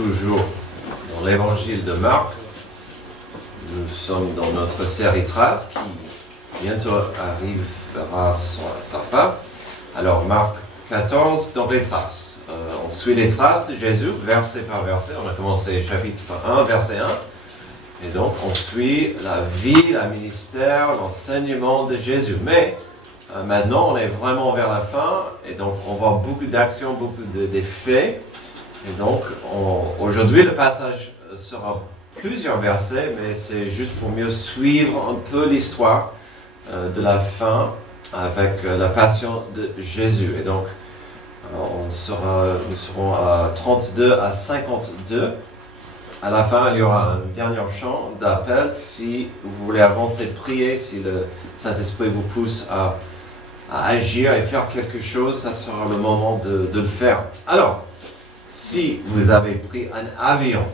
toujours dans l'évangile de Marc. Nous sommes dans notre série Traces qui bientôt arrivera à sa fin. Alors Marc 14, donc les traces. On suit les traces de Jésus, verset par verset. On a commencé chapitre 1, verset 1. Et donc on suit la vie, le ministère, l'enseignement de Jésus. Mais maintenant on est vraiment vers la fin. Et donc on voit beaucoup d'actions, beaucoup d'effets. Et donc aujourd'hui le passage sera plusieurs versets, mais c'est juste pour mieux suivre un peu l'histoire de la fin avec la passion de Jésus. Et donc, nous serons à 32 à 52. À la fin, il y aura un dernier chant d'appel. Si vous voulez avancer, prier, si le Saint-Esprit vous pousse à agir et faire quelque chose, ça sera le moment de le faire. Alors, si vous avez pris un avion,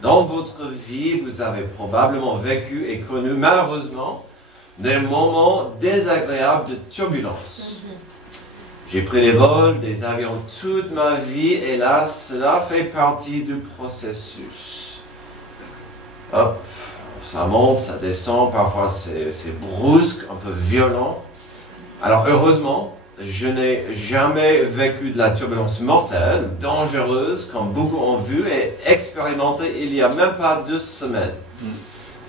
dans votre vie, vous avez probablement vécu et connu, malheureusement, des moments désagréables de turbulence. J'ai pris des vols, des avions toute ma vie, et là, cela fait partie du processus. Hop, ça monte, ça descend, parfois c'est brusque, un peu violent. Alors heureusement, je n'ai jamais vécu de la turbulence mortelle, dangereuse, comme beaucoup ont vu et expérimenté il n'y a même pas 2 semaines.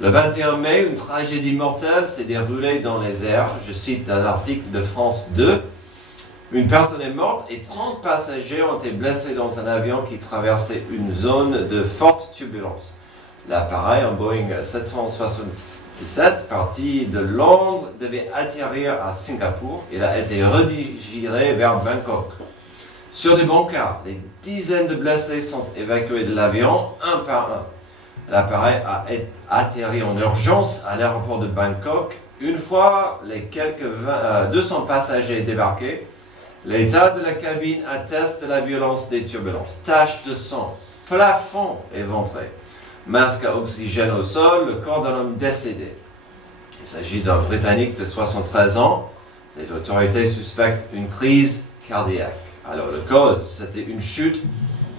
Le 21 mai, une tragédie mortelle s'est déroulée dans les airs. Je cite un article de France 2. Une personne est morte et 30 passagers ont été blessés dans un avion qui traversait une zone de forte turbulence. L'appareil, un Boeing 777, parti de Londres, devait atterrir à Singapour. Il a été redirigé vers Bangkok. Sur des bancards, des dizaines de blessés sont évacués de l'avion, un par un. L'appareil a atterri en urgence à l'aéroport de Bangkok. Une fois les quelques 200 passagers débarqués, l'état de la cabine atteste de la violence des turbulences. Taches de sang, plafond éventré, masque à oxygène au sol, le corps d'un homme décédé. Il s'agit d'un Britannique de 73 ans. Les autorités suspectent une crise cardiaque. Alors, la cause, c'était une chute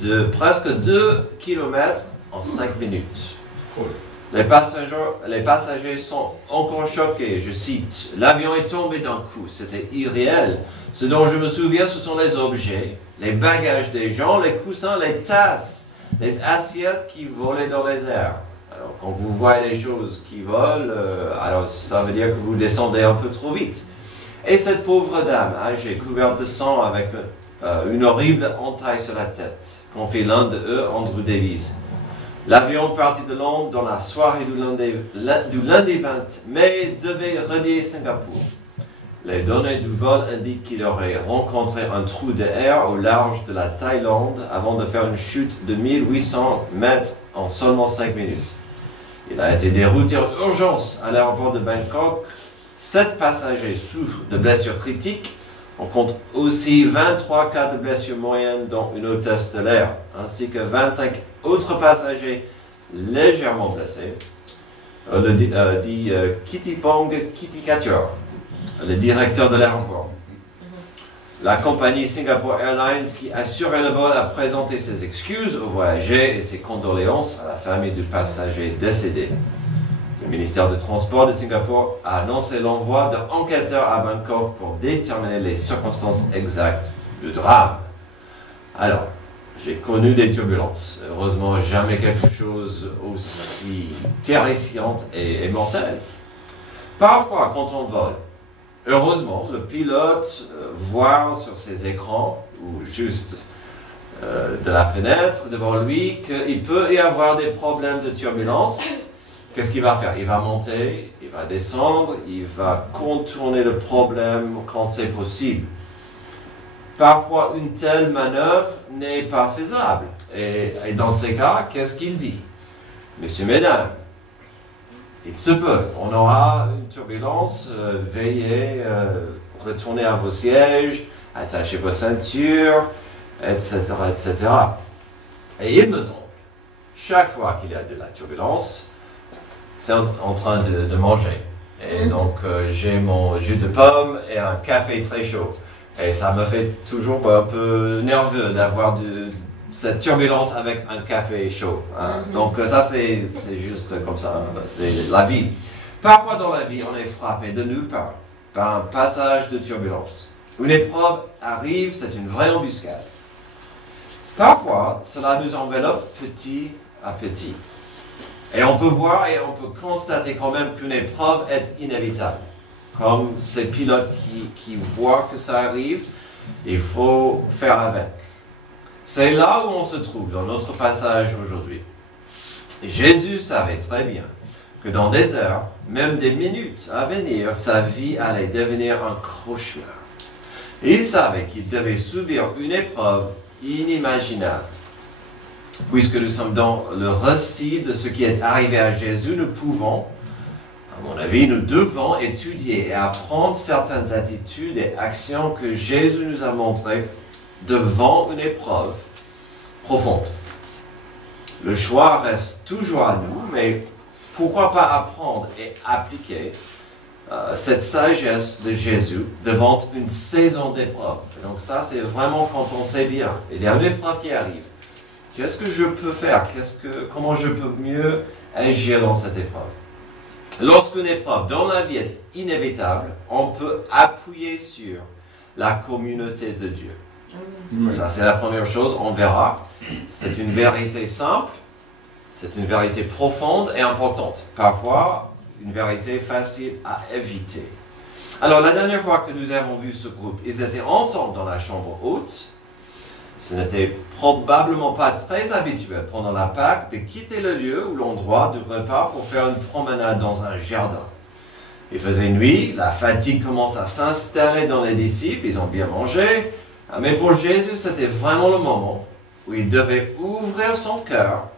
de presque 2 km en 5 minutes. Les passagers sont encore choqués. Je cite, « L'avion est tombé d'un coup. C'était irréel. Ce dont je me souviens, ce sont les objets, les bagages des gens, les coussins, les tasses, les assiettes qui volaient dans les airs. » Alors, quand vous voyez les choses qui volent, alors ça veut dire que vous descendez un peu trop vite. Et cette pauvre dame, âgée, couverte de sang, avec une horrible entaille sur la tête, confie l'un d'eux, Andrew Davies. L'avion partit de Londres dans la soirée du lundi 20 mai devait relier Singapour. Les données du vol indiquent qu'il aurait rencontré un trou d'air au large de la Thaïlande avant de faire une chute de 1800 mètres en seulement 5 minutes. Il a été dérouté en urgence à l'aéroport de Bangkok. 7 passagers souffrent de blessures critiques. On compte aussi 23 cas de blessures moyennes, dont une hôtesse de l'air, ainsi que 25 autres passagers légèrement blessés. Dit Kittipong Kittikatur, le directeur de l'aéroport. La compagnie Singapore Airlines, qui assurait le vol, a présenté ses excuses aux voyageurs et ses condoléances à la famille du passager décédé. Le ministère des Transports de Singapour a annoncé l'envoi d'enquêteurs à Bangkok pour déterminer les circonstances exactes du drame. Alors, j'ai connu des turbulences. Heureusement, jamais quelque chose aussi terrifiant et mortel. Parfois, quand on vole, heureusement, le pilote voit sur ses écrans, ou juste de la fenêtre devant lui, qu'il peut y avoir des problèmes de turbulence. Qu'est-ce qu'il va faire? Il va monter, il va descendre, il va contourner le problème quand c'est possible. Parfois, une telle manœuvre n'est pas faisable. Et dans ces cas, qu'est-ce qu'il dit? Messieurs, mesdames, il se peut, on aura une turbulence, veuillez retourner à vos sièges, attachez vos ceintures, etc., etc. Et il me semble, chaque fois qu'il y a de la turbulence, c'est en train de manger. Et donc, j'ai mon jus de pomme et un café très chaud. Et ça me fait toujours un peu nerveux d'avoir cette turbulence avec un café chaud. Hein. Donc ça, c'est juste comme ça, c'est la vie. Parfois dans la vie, on est frappé de nulle part par un passage de turbulence. Une épreuve arrive, c'est une vraie embuscade. Parfois, cela nous enveloppe petit à petit. Et on peut voir et on peut constater quand même qu'une épreuve est inévitable. Comme ces pilotes qui voient que ça arrive, il faut faire avec. C'est là où on se trouve dans notre passage aujourd'hui. Jésus savait très bien que dans des heures, même des minutes à venir, sa vie allait devenir un cauchemar. Il savait qu'il devait subir une épreuve inimaginable. Puisque nous sommes dans le récit de ce qui est arrivé à Jésus, nous pouvons, à mon avis, nous devons étudier et apprendre certaines attitudes et actions que Jésus nous a montrées devant une épreuve profonde. Le choix reste toujours à nous, mais pourquoi pas apprendre et appliquer cette sagesse de Jésus devant une saison d'épreuve. Donc ça, c'est vraiment quand on sait bien. Il y a une épreuve qui arrive. Qu'est-ce que je peux faire? Comment je peux mieux agir dans cette épreuve? Lorsqu'une épreuve dans la vie est inévitable, on peut appuyer sur la communauté de Dieu. Ça, c'est la première chose, on verra. C'est une vérité simple, c'est une vérité profonde et importante. Parfois, une vérité facile à éviter. Alors, la dernière fois que nous avons vu ce groupe, ils étaient ensemble dans la chambre haute. Ce n'était probablement pas très habituel pendant la Pâque de quitter le lieu ou l'endroit du repas pour faire une promenade dans un jardin. Il faisait nuit, la fatigue commence à s'installer dans les disciples, ils ont bien mangé, mais pour Jésus, c'était vraiment le moment où il devait ouvrir son cœur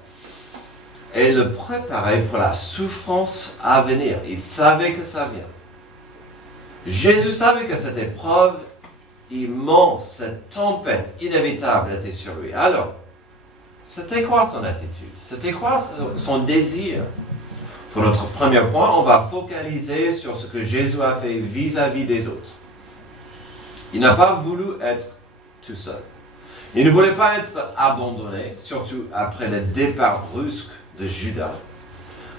et le préparer pour la souffrance à venir. Il savait que ça vient. Jésus savait que cette épreuve immense, cette tempête inévitable était sur lui. Alors, c'était quoi son attitude? C'était quoi son désir? Pour notre premier point, on va focaliser sur ce que Jésus a fait vis-à-vis des autres. Il n'a pas voulu être tout seul. Il ne voulait pas être abandonné, surtout après le départ brusque de Judas.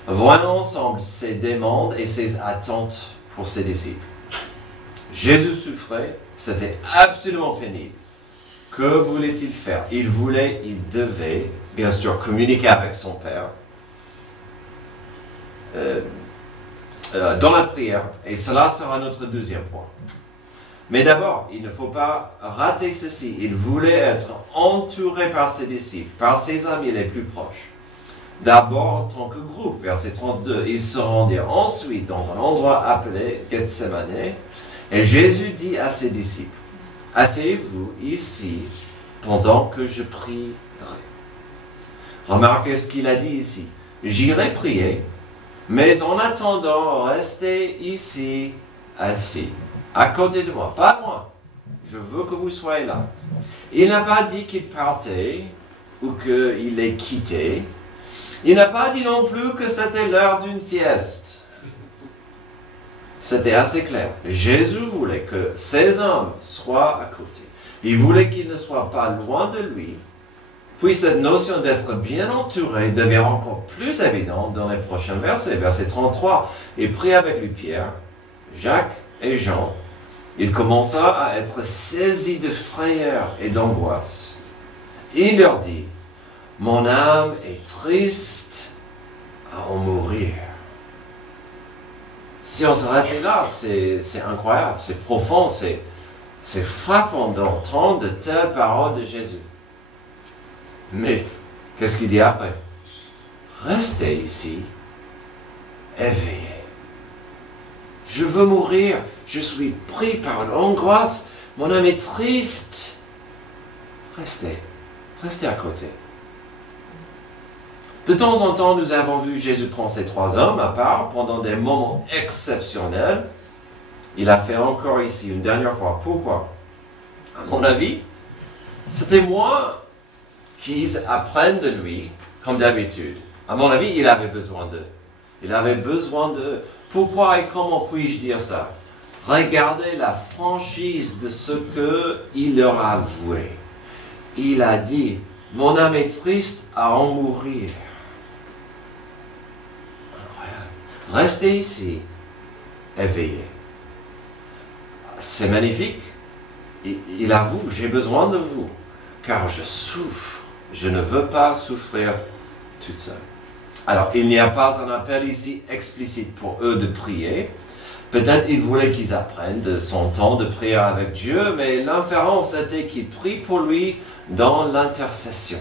Voyons ensemble ses demandes et ses attentes pour ses disciples. Jésus souffrait, c'était absolument pénible. Que voulait-il faire? Il devait, bien sûr, communiquer avec son Père dans la prière, et cela sera notre deuxième point. Mais d'abord, il ne faut pas rater ceci. Il voulait être entouré par ses disciples, par ses amis les plus proches. D'abord en tant que groupe, verset 32, ils se rendirent ensuite dans un endroit appelé Gethsemane, et Jésus dit à ses disciples, « Asseyez-vous ici pendant que je prierai. » Remarquez ce qu'il a dit ici. « J'irai prier, mais en attendant, restez ici assis, à côté de moi, pas loin. Je veux que vous soyez là. » Il n'a pas dit qu'il partait ou qu'il les quittait. Il n'a pas dit non plus que c'était l'heure d'une sieste. C'était assez clair. Jésus voulait que ces hommes soient à côté. Il voulait qu'ils ne soient pas loin de lui. Puis cette notion d'être bien entouré devient encore plus évidente dans les prochains versets. Verset 33. Il prit avec lui Pierre, Jacques et Jean. Il commença à être saisi de frayeur et d'angoisse. Il leur dit, « Mon âme est triste à en mourir. » Si on s'arrêtait là, c'est incroyable, c'est profond, c'est frappant d'entendre de telles paroles de Jésus. Mais, qu'est-ce qu'il dit après? Restez ici, éveillés. Je veux mourir, je suis pris par l'angoisse, mon âme est triste. Restez à côté. De temps en temps, nous avons vu Jésus prendre ces trois hommes à part pendant des moments exceptionnels. Il a fait encore ici une dernière fois. Pourquoi? À mon avis, c'était moins qu'ils apprennent de lui comme d'habitude. À mon avis, il avait besoin d'eux. Il avait besoin d'eux. Pourquoi et comment puis-je dire ça? Regardez la franchise de ce qu'il leur a avoué. Il a dit, Mon âme est triste à en mourir. Incroyable. Restez ici, éveillés. C'est magnifique. Il avoue, j'ai besoin de vous, car je souffre. Je ne veux pas souffrir toute seule. Alors, il n'y a pas un appel ici explicite pour eux de prier. Peut-être il voulait qu'ils apprennent de son temps de prière avec Dieu, mais l'inférence était qu'ils prient pour lui dans l'intercession.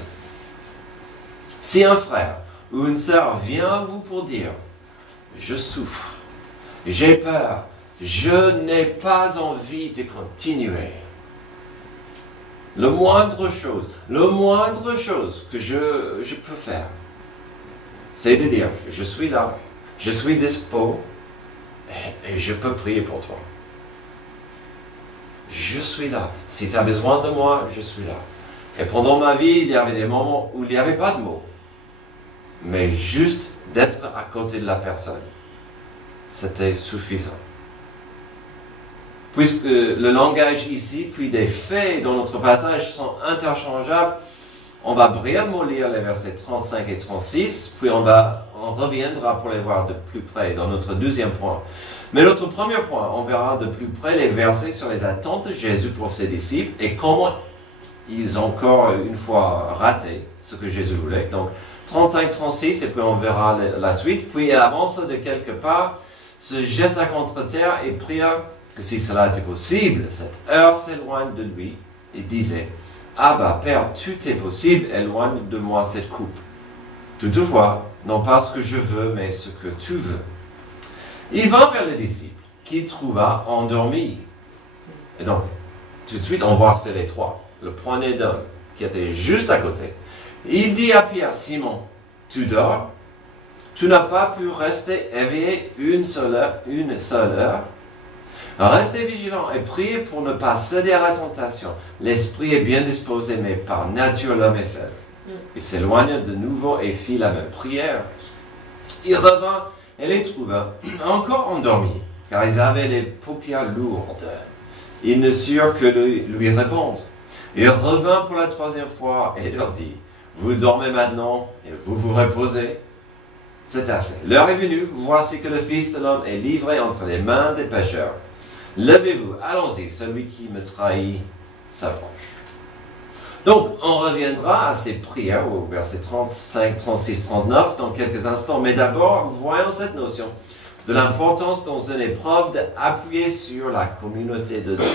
Si un frère ou une sœur vient à vous pour dire « Je souffre, j'ai peur, je n'ai pas envie de continuer », le moindre chose que je peux faire, c'est de dire « Je suis là, je suis dispo et je peux prier pour toi. Je suis là. Si tu as besoin de moi, je suis là. » Et pendant ma vie, il y avait des moments où il n'y avait pas de mots. Mais juste d'être à côté de la personne, c'était suffisant. Puisque le langage ici, puis des faits dans notre passage sont interchangeables, on va brièvement lire les versets 35 et 36, puis on reviendra pour les voir de plus près dans notre deuxième point. Mais notre premier point, on verra de plus près les versets sur les attentes de Jésus pour ses disciples et comment ils ont encore une fois raté ce que Jésus voulait. Donc 35-36, et puis on verra la suite. Puis il avance de quelque part, se jeta contre terre et pria que si cela était possible, cette heure s'éloigne de lui et disait « Abba, Père, tout est possible, éloigne de moi cette coupe. Toutefois, non pas ce que je veux, mais ce que tu veux. » Il vint vers les disciples, qu'il trouva endormis. Et donc, tout de suite, on voit c'est les trois. Le poignet d'homme qui était juste à côté. Il dit à Pierre, « Simon, tu dors? Tu n'as pas pu rester éveillé une seule heure? Restez vigilants et priez pour ne pas céder à la tentation. L'esprit est bien disposé, mais par nature l'homme est faible. » Il s'éloigna de nouveau et fit la même prière. Il revint et les trouva encore endormis, car ils avaient les paupières lourdes. Ils ne surent que lui répondre. Il revint pour la troisième fois et leur dit, « Vous dormez maintenant et vous vous reposez. C'est assez. L'heure est venue, voici que le Fils de l'homme est livré entre les mains des pécheurs. Levez-vous, allons-y, celui qui me trahit s'approche. » Donc, on reviendra à ces prières au verset 35, 36, 39 dans quelques instants. Mais d'abord, voyons cette notion de l'importance dans une épreuve d'appuyer sur la communauté de Dieu.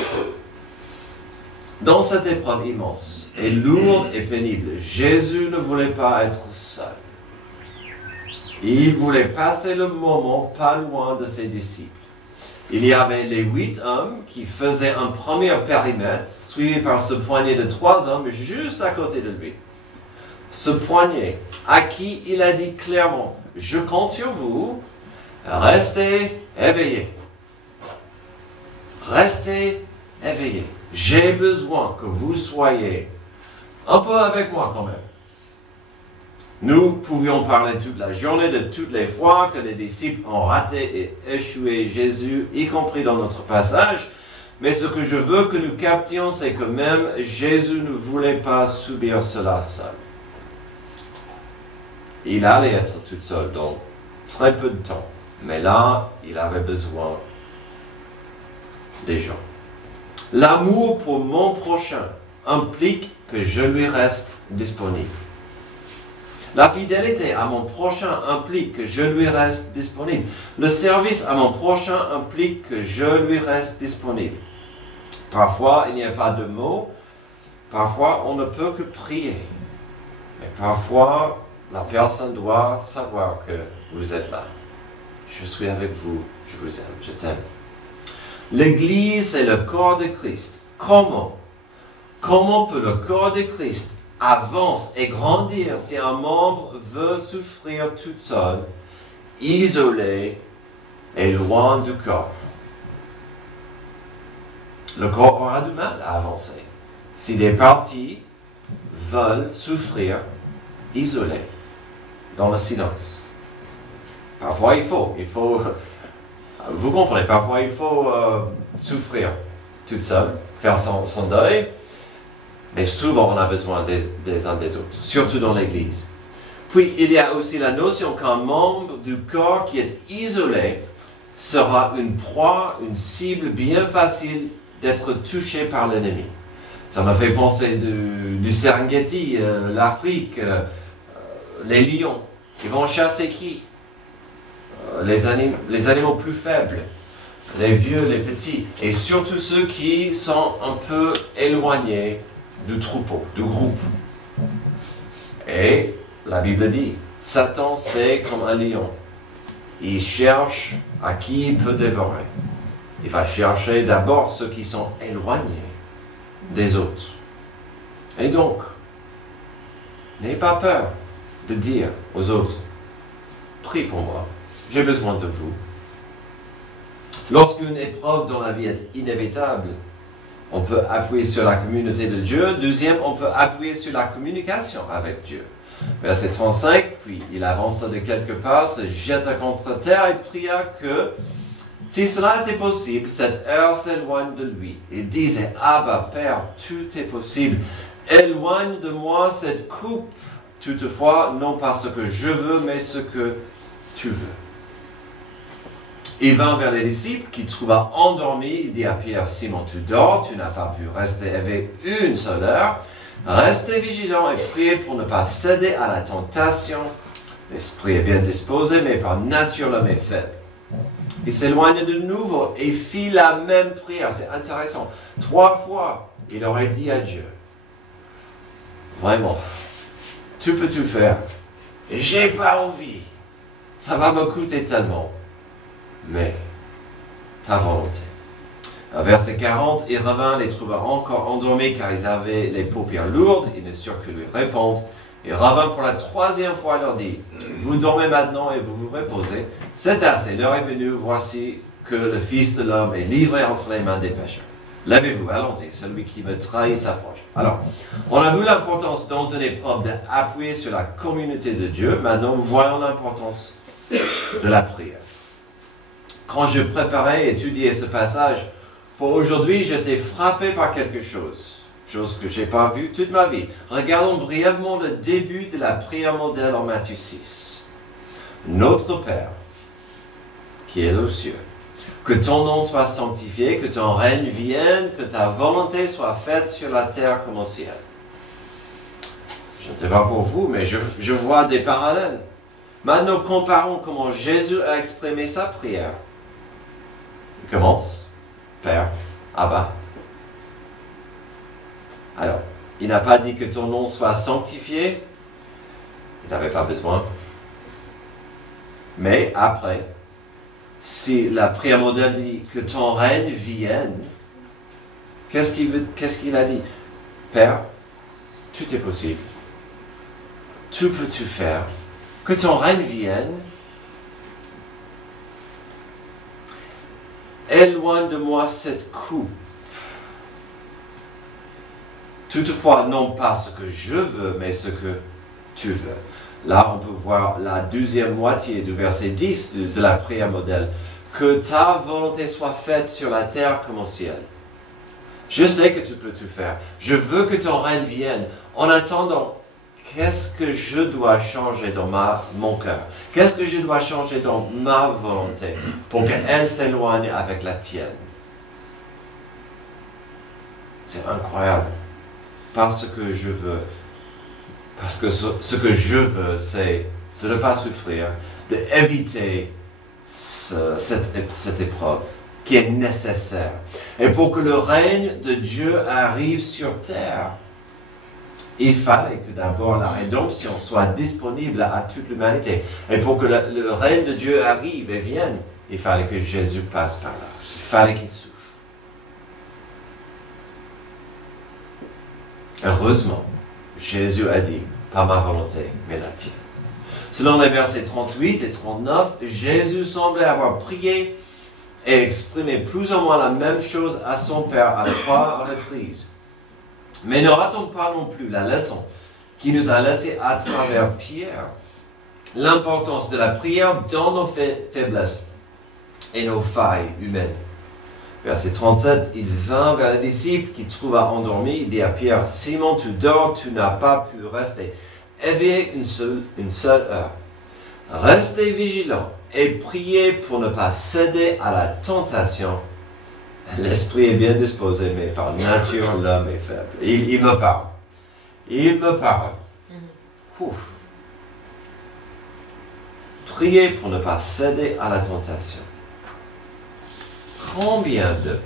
Dans cette épreuve immense et lourde et pénible, Jésus ne voulait pas être seul. Il voulait passer le moment pas loin de ses disciples. Il y avait les 8 hommes qui faisaient un premier périmètre, suivi par ce poignet de 3 hommes juste à côté de lui. Ce poignet, à qui il a dit clairement, « Je compte sur vous, restez éveillés. Restez éveillés. J'ai besoin que vous soyez un peu avec moi quand même. » Nous pouvions parler toute la journée de toutes les fois que les disciples ont raté et échoué Jésus, y compris dans notre passage. Mais ce que je veux que nous captions, c'est que même Jésus ne voulait pas subir cela seul. Il allait être tout seul dans très peu de temps. Mais là, il avait besoin des gens. L'amour pour mon prochain implique que je lui reste disponible. La fidélité à mon prochain implique que je lui reste disponible. Le service à mon prochain implique que je lui reste disponible. Parfois, il n'y a pas de mots. Parfois, on ne peut que prier. Mais parfois, la personne doit savoir que vous êtes là. Je suis avec vous. Je vous aime. Je t'aime. L'Église est le corps de Christ. Comment peut le corps de Christ avance et grandir si un membre veut souffrir toute seule, isolé et loin du corps? Le corps aura du mal à avancer si des parties veulent souffrir isolées, dans le silence. Parfois il faut, vous comprenez, parfois il faut souffrir toute seule, faire son deuil. Mais souvent, on a besoin des uns des autres, surtout dans l'Église. Puis, il y a aussi la notion qu'un membre du corps qui est isolé sera une proie, une cible bien facile d'être touché par l'ennemi. Ça m'a fait penser du Serengeti, l'Afrique, les lions. Ils vont chasser qui? Les animaux plus faibles, les vieux, les petits, et surtout ceux qui sont un peu éloignés du troupeau, du groupe. Et la Bible dit, Satan c'est comme un lion. Il cherche à qui il peut dévorer. Il va chercher d'abord ceux qui sont éloignés des autres. Et donc, n'ayez pas peur de dire aux autres, prie pour moi, j'ai besoin de vous. Lorsqu'une épreuve dans la vie est inévitable, on peut appuyer sur la communauté de Dieu. Deuxième, on peut appuyer sur la communication avec Dieu. Verset 35, puis il avança de quelques pas, se jeta contre terre et pria que, si cela était possible, cette heure s'éloigne de lui. Il disait, Abba, Père, tout est possible. Éloigne de moi cette coupe. Toutefois, non pas ce que je veux, mais ce que tu veux. Il vint vers les disciples, qu'il trouva endormis. Il dit à Pierre, Simon, tu dors, tu n'as pas pu rester éveillé une seule heure. Restez vigilants et priez pour ne pas céder à la tentation. L'esprit est bien disposé, mais par nature l'homme est faible. Il s'éloigne de nouveau et fit la même prière. C'est intéressant. 3 fois, il aurait dit à Dieu, vraiment, tu peux tout faire. Et j'ai pas envie. Ça va me coûter tellement. Mais ta volonté. À verset 40, il revint, les trouva encore endormis car ils avaient les paupières lourdes, ils ne surent que lui répondre. Il revint pour la 3e fois et leur dit, vous dormez maintenant et vous vous reposez. C'est assez, l'heure est venue, voici que le Fils de l'homme est livré entre les mains des pécheurs. Levez-vous, allons-y, celui qui me trahit s'approche. Alors, on a vu l'importance dans une épreuve d'appuyer sur la communauté de Dieu. Maintenant, voyons l'importance de la prière. Quand je préparais et étudiais ce passage, pour aujourd'hui, j'étais frappé par quelque chose que je n'ai pas vu toute ma vie. Regardons brièvement le début de la prière modèle en Matthieu 6. Notre Père, qui est aux cieux, que ton nom soit sanctifié, que ton règne vienne, que ta volonté soit faite sur la terre comme au ciel. Je ne sais pas pour vous, mais je vois des parallèles. Maintenant, comparons comment Jésus a exprimé sa prière. Il commence, Père, Abba. Alors, il n'a pas dit que ton nom soit sanctifié. Il n'avait pas besoin. Mais après, si la prière modèle dit que ton règne vienne, qu'est-ce qu'il a dit? Père, tout est possible. Tout peux-tu faire? Que ton règne vienne. Éloigne de moi cette coupe. Toutefois, non pas ce que je veux, mais ce que tu veux. Là, on peut voir la 2e moitié du verset 10 de la prière modèle. Que ta volonté soit faite sur la terre comme au ciel. Je sais que tu peux tout faire. Je veux que ton règne vienne. En attendant, qu'est-ce que je dois changer dans mon cœur? Qu'est-ce que je dois changer dans ma volonté pour qu'elle s'éloigne avec la tienne? C'est incroyable. Parce que je veux. Parce que ce que je veux, c'est de ne pas souffrir, d'éviter cette épreuve qui est nécessaire. Et pour que le règne de Dieu arrive sur terre, il fallait que d'abord la rédemption soit disponible à toute l'humanité. Et pour que le règne de Dieu arrive et vienne, il fallait que Jésus passe par là. Il fallait qu'il souffre. Heureusement, Jésus a dit, pas ma volonté, mais la tienne. Selon les versets 38 et 39, Jésus semblait avoir prié et exprimé plus ou moins la même chose à son Père à 3 reprises. Mais ne ratons pas non plus la leçon qui nous a laissé à travers Pierre l'importance de la prière dans nos faiblesses et nos failles humaines. Verset 37, il vint vers les disciples qui trouva endormis. Il dit à Pierre, « Simon, tu dors, tu n'as pas pu rester éveillé une seule heure. Restez vigilants et priez pour ne pas céder à la tentation. L'esprit est bien disposé, mais par nature, l'homme est faible. » Il me parle. Il me parle. Ouf. Priez pour ne pas céder à la tentation. Combien de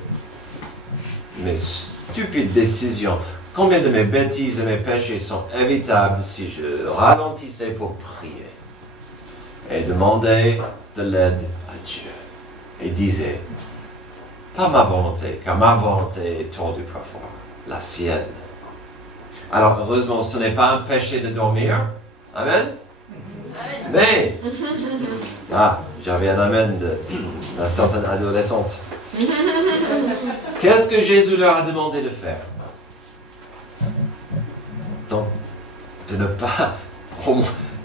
mes stupides décisions, combien de mes bêtises et mes péchés sont évitables si je ralentissais pour prier et demander de l'aide à Dieu et disais, pas ma volonté, car ma volonté est tordue parfois, la sienne. Alors heureusement, ce n'est pas un péché de dormir. Amen. Mais, j'avais un amen d'une certaine adolescente. Qu'est-ce que Jésus leur a demandé de faire? Donc, de ne pas...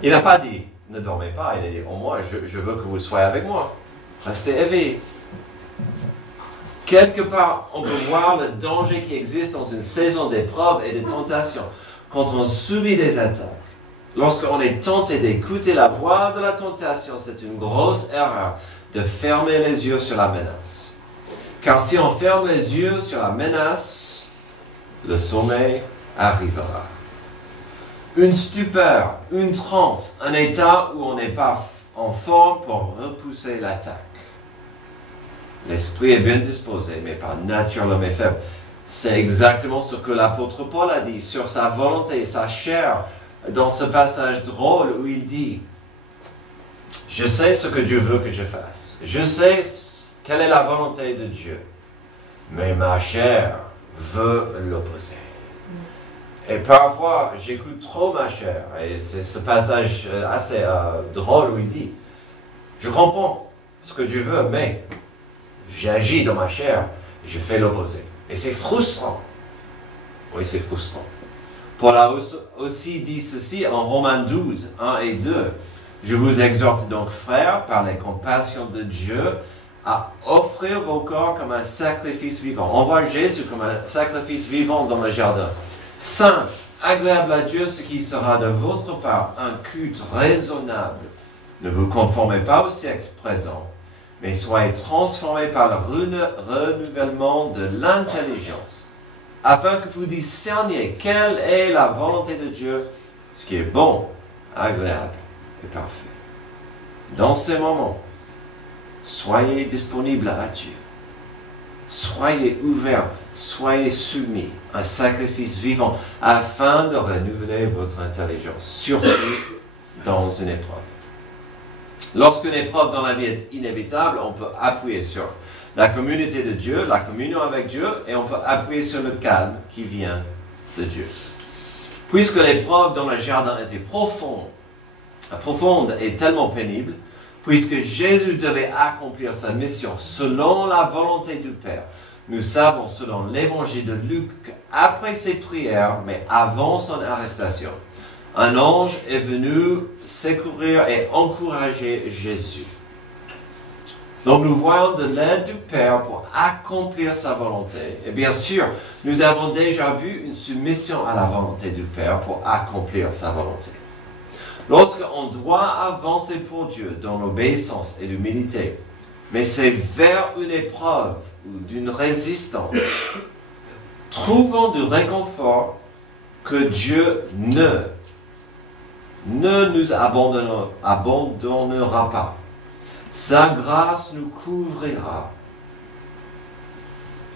Il n'a pas dit, ne dormez pas, il a dit, au moins, je veux que vous soyez avec moi. Restez éveillés. Quelque part, on peut voir le danger qui existe dans une saison d'épreuves et de tentations. Quand on subit des attaques, lorsqu'on est tenté d'écouter la voix de la tentation, c'est une grosse erreur de fermer les yeux sur la menace. Car si on ferme les yeux sur la menace, le sommeil arrivera. Une stupeur, une transe, un état où on n'est pas en forme pour repousser l'attaque. L'esprit est bien disposé, mais par nature l'homme est faible. C'est exactement ce que l'apôtre Paul a dit sur sa volonté, sa chair, dans ce passage drôle où il dit « Je sais ce que Dieu veut que je fasse. Je sais quelle est la volonté de Dieu. Mais ma chair veut l'opposer. » Et parfois, j'écoute trop ma chair. Et c'est ce passage assez drôle où il dit « Je comprends ce que Dieu veut, mais j'agis dans ma chair et je fais l'opposé. » Et c'est frustrant. Oui, c'est frustrant. Paul a aussi dit ceci en Romains 12, 1 et 2. « Je vous exhorte donc, frères, par les compassions de Dieu, à offrir vos corps comme un sacrifice vivant. » On voit Jésus comme un sacrifice vivant dans le jardin. « Saint, agréable à Dieu, ce qui sera de votre part un culte raisonnable. Ne vous conformez pas au siècle présent, mais soyez transformés par le renouvellement de l'intelligence, afin que vous discerniez quelle est la volonté de Dieu, ce qui est bon, agréable et parfait. » Dans ces moments, soyez disponibles à Dieu. Soyez ouverts, soyez soumis, un sacrifice vivant, afin de renouveler votre intelligence, surtout dans une épreuve. Lorsqu'une épreuve dans la vie est inévitable, on peut appuyer sur la communauté de Dieu, la communion avec Dieu, et on peut appuyer sur le calme qui vient de Dieu. Puisque l'épreuve dans le jardin était profonde et tellement pénible, puisque Jésus devait accomplir sa mission selon la volonté du Père, nous savons selon l'évangile de Luc qu'après ses prières, mais avant son arrestation, un ange est venu secourir et encourager Jésus. Donc nous voyons de l'aide du Père pour accomplir sa volonté. Et bien sûr, nous avons déjà vu une soumission à la volonté du Père pour accomplir sa volonté. Lorsqu'on doit avancer pour Dieu dans l'obéissance et l'humilité, mais c'est vers une épreuve ou d'une résistance, trouvons du réconfort que Dieu ne nous abandonnera pas. Sa grâce nous couvrira.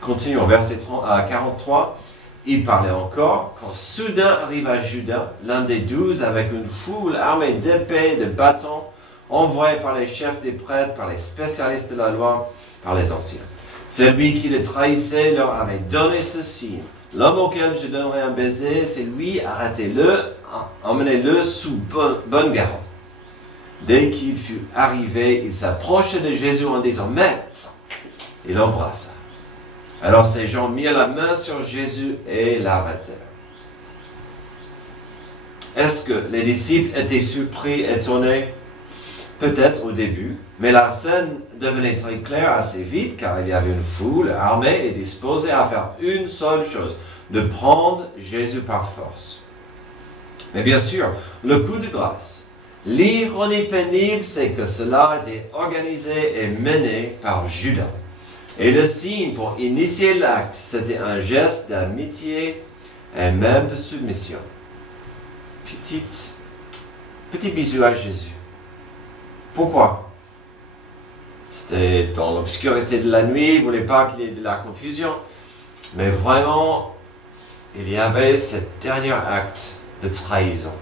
Continuons, verset 43. Il parlait encore, quand soudain arriva Judas, l'un des 12, avec une foule armée d'épées et de bâtons, envoyés par les chefs des prêtres, par les spécialistes de la loi, par les anciens. Celui qui le trahissait leur avait donné ce signe. L'homme auquel je donnerai un baiser, c'est lui, arrêtez-le, emmenez-le sous bonne garde. Dès qu'il fut arrivé, il s'approcha de Jésus en disant, « Maître !» Il l'embrassa. Alors ces gens mirent la main sur Jésus et l'arrêtèrent. Est-ce que les disciples étaient surpris, étonnés? peut-être au début, mais la scène devenait très claire assez vite car il y avait une foule armée et disposée à faire une seule chose, de prendre Jésus par force. Mais bien sûr, le coup de grâce, l'ironie pénible, c'est que cela a été organisé et mené par Judas. Et le signe pour initier l'acte, c'était un geste d'amitié et même de submission. Petit bisou à Jésus. Pourquoi? C'était dans l'obscurité de la nuit, il ne voulait pas qu'il y ait de la confusion. Mais vraiment, il y avait ce dernier acte de trahison.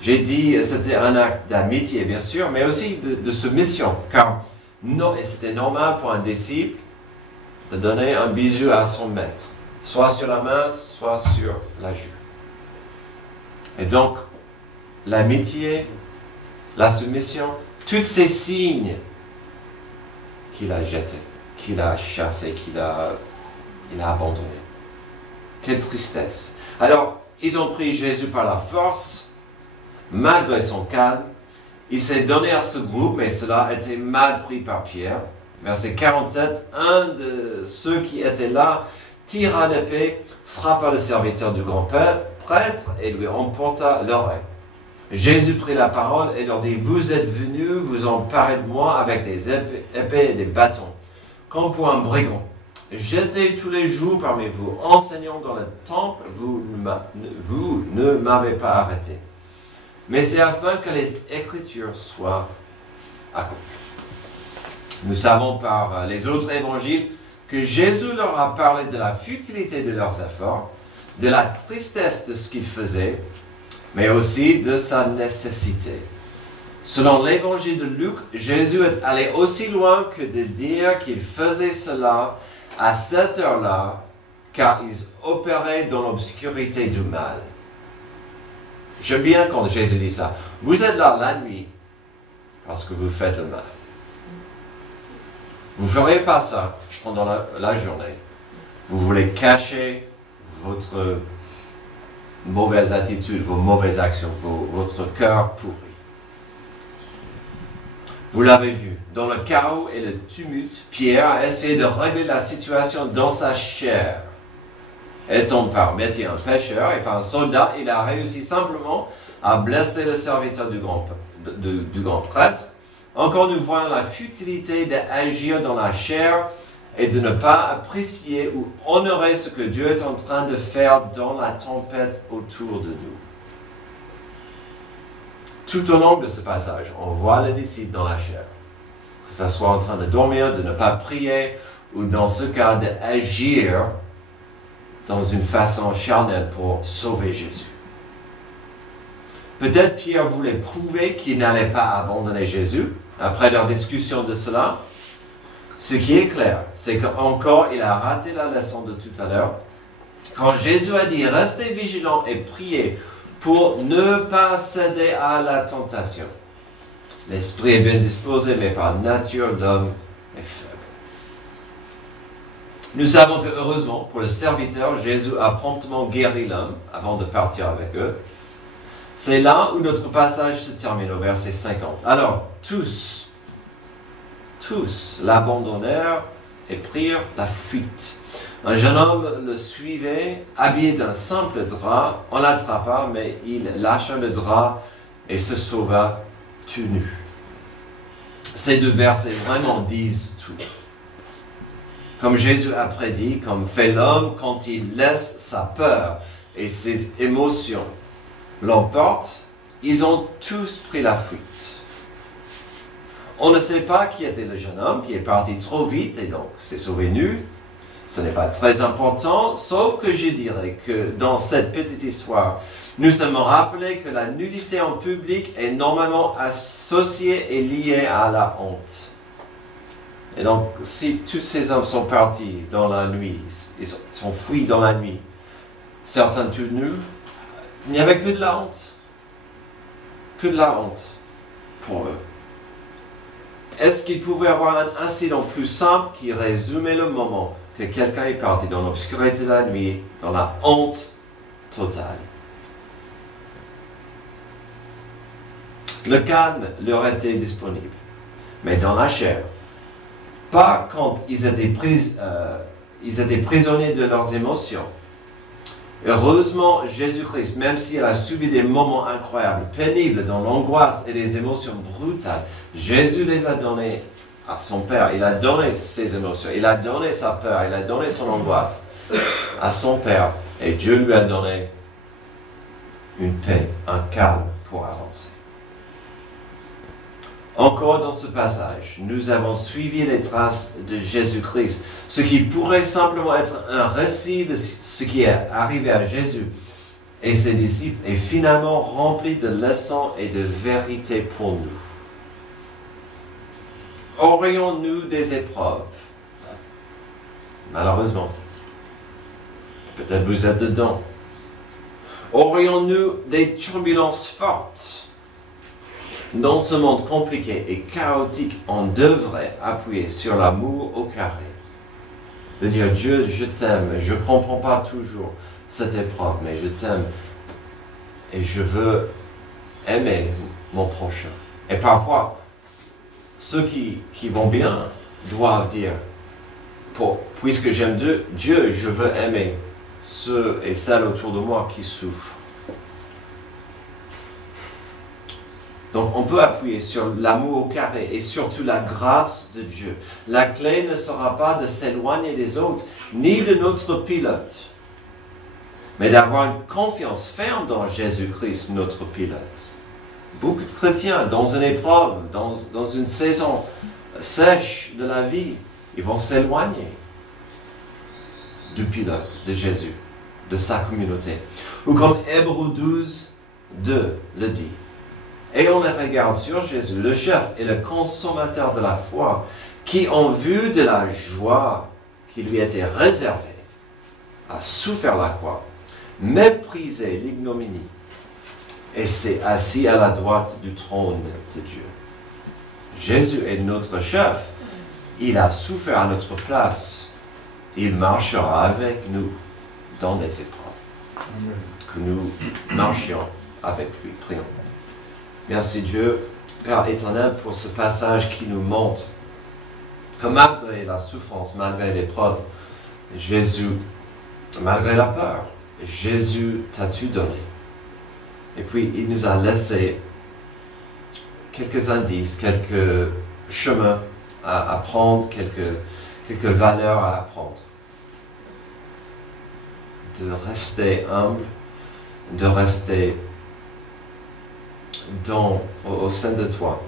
J'ai dit que c'était un acte d'amitié, bien sûr, mais aussi de submission. Car c'était normal pour un disciple de donner un bisou à son maître, soit sur la main, soit sur la joue. Et donc, l'amitié, la submission, tous ces signes qu'il a jetés, qu'il a chassés, qu'il a abandonnés. Quelle tristesse. Alors, ils ont pris Jésus par la force, malgré son calme. Il s'est donné à ce groupe, mais cela a été mal pris par Pierre. Verset 47, un de ceux qui étaient là tira l'épée, frappa le serviteur du grand prêtre et lui emporta l'oreille. Jésus prit la parole et leur dit, « Vous êtes venus vous emparer de moi avec des épées et des bâtons, comme pour un brigand. J'étais tous les jours parmi vous, enseignant dans le temple, vous ne m'avez pas arrêté. Mais c'est afin que les Écritures soient accomplies. » Nous savons par les autres évangiles que Jésus leur a parlé de la futilité de leurs efforts, de la tristesse de ce qu'ils faisaient, mais aussi de sa nécessité. Selon l'évangile de Luc, Jésus est allé aussi loin que de dire qu'il faisait cela à cette heure-là, car ils opéraient dans l'obscurité du mal. J'aime bien quand Jésus dit ça. Vous êtes là la nuit parce que vous faites le mal. Vous ne ferez pas ça pendant la journée. Vous voulez cacher votre mauvaise attitude, vos mauvaises actions, votre cœur pourri. Vous l'avez vu, dans le chaos et le tumulte, Pierre a essayé de régler la situation dans sa chair. Étant par métier un pêcheur et par un soldat, il a réussi simplement à blesser le serviteur du grand prêtre. Encore nous voyons la futilité d'agir dans la chair et de ne pas apprécier ou honorer ce que Dieu est en train de faire dans la tempête autour de nous. Tout au long de ce passage, on voit les disciples dans la chair, que ce soit en train de dormir, de ne pas prier, ou dans ce cas d'agir dans une façon charnelle pour sauver Jésus. Peut-être Pierre voulait prouver qu'il n'allait pas abandonner Jésus après leur discussion de cela. Ce qui est clair, c'est qu'encore il a raté la leçon de tout à l'heure. Quand Jésus a dit « Restez vigilants et priez pour ne pas céder à la tentation. L'esprit est bien disposé, mais par nature l'homme est faible. » Nous savons que heureusement pour le serviteur, Jésus a promptement guéri l'homme avant de partir avec eux. C'est là où notre passage se termine au verset 50. Alors, tous l'abandonnèrent et prirent la fuite. Un jeune homme le suivait, habillé d'un simple drap. On l'attrapa, mais il lâcha le drap et se sauva tout nu. Ces deux versets vraiment disent tout. Comme Jésus a prédit, comme fait l'homme quand il laisse sa peur et ses émotions l'emportent, ils ont tous pris la fuite. On ne sait pas qui était le jeune homme qui est parti trop vite et donc s'est sauvé nu. Ce n'est pas très important, sauf que je dirais que dans cette petite histoire, nous sommes rappelés que la nudité en public est normalement associée et liée à la honte. Et donc, si tous ces hommes sont partis dans la nuit, ils sont fuis dans la nuit, certains tout nus, il n'y avait que de la honte. Que de la honte pour eux. Est-ce qu'il pouvait y avoir un incident plus simple qui résumait le moment que quelqu'un est parti dans l'obscurité de la nuit, dans la honte totale? Le calme leur était disponible, mais dans la chair. Pas quand ils étaient prisonniers de leurs émotions. Heureusement, Jésus-Christ, même s'il a subi des moments incroyables, pénibles dans l'angoisse et les émotions brutales, Jésus les a donnés à son Père. Il a donné ses émotions, il a donné sa peur, il a donné son angoisse à son Père. Et Dieu lui a donné une paix, un calme pour avancer. Encore dans ce passage, nous avons suivi les traces de Jésus-Christ, ce qui pourrait simplement être un récit de ce qui est arrivé à Jésus et ses disciples, est finalement rempli de leçons et de vérités pour nous. Aurions-nous des épreuves? Malheureusement. Peut-être vous êtes dedans. Aurions-nous des turbulences fortes? Dans ce monde compliqué et chaotique, on devrait appuyer sur l'amour au carré. De dire, Dieu, je t'aime, je ne comprends pas toujours cette épreuve, mais je t'aime et je veux aimer mon prochain. Et parfois, ceux qui vont bien doivent dire, puisque j'aime Dieu, je veux aimer ceux et celles autour de moi qui souffrent. Donc on peut appuyer sur l'amour au carré et surtout la grâce de Dieu. La clé ne sera pas de s'éloigner des autres, ni de notre pilote, mais d'avoir une confiance ferme dans Jésus-Christ, notre pilote. Beaucoup de chrétiens, dans une épreuve, dans une saison sèche de la vie, ils vont s'éloigner du pilote, de Jésus, de sa communauté. Ou comme Hébreux 12, 2 le dit. Et on les regarde sur Jésus, le chef et le consommateur de la foi, qui, en vue de la joie qui lui était réservée, a souffert la croix, méprisé l'ignominie, et s'est assis à la droite du trône de Dieu. Jésus est notre chef, il a souffert à notre place, il marchera avec nous dans les épreuves. Que nous marchions avec lui. Prions. Merci Dieu, Père éternel, pour ce passage qui nous montre que malgré la souffrance, malgré l'épreuve, Jésus, malgré la peur, Jésus t'a tout donné. Et puis il nous a laissé quelques indices, quelques chemins à apprendre, quelques valeurs à apprendre. De rester humble, de rester au sein de toi,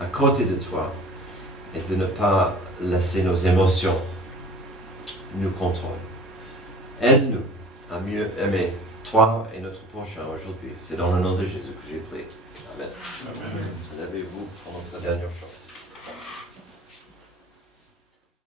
à côté de toi, et de ne pas laisser nos émotions nous contrôler. Aide-nous à mieux aimer toi et notre prochain aujourd'hui. C'est dans le nom de Jésus que j'ai prié. Amen. Levez-vous pour notre dernière chose.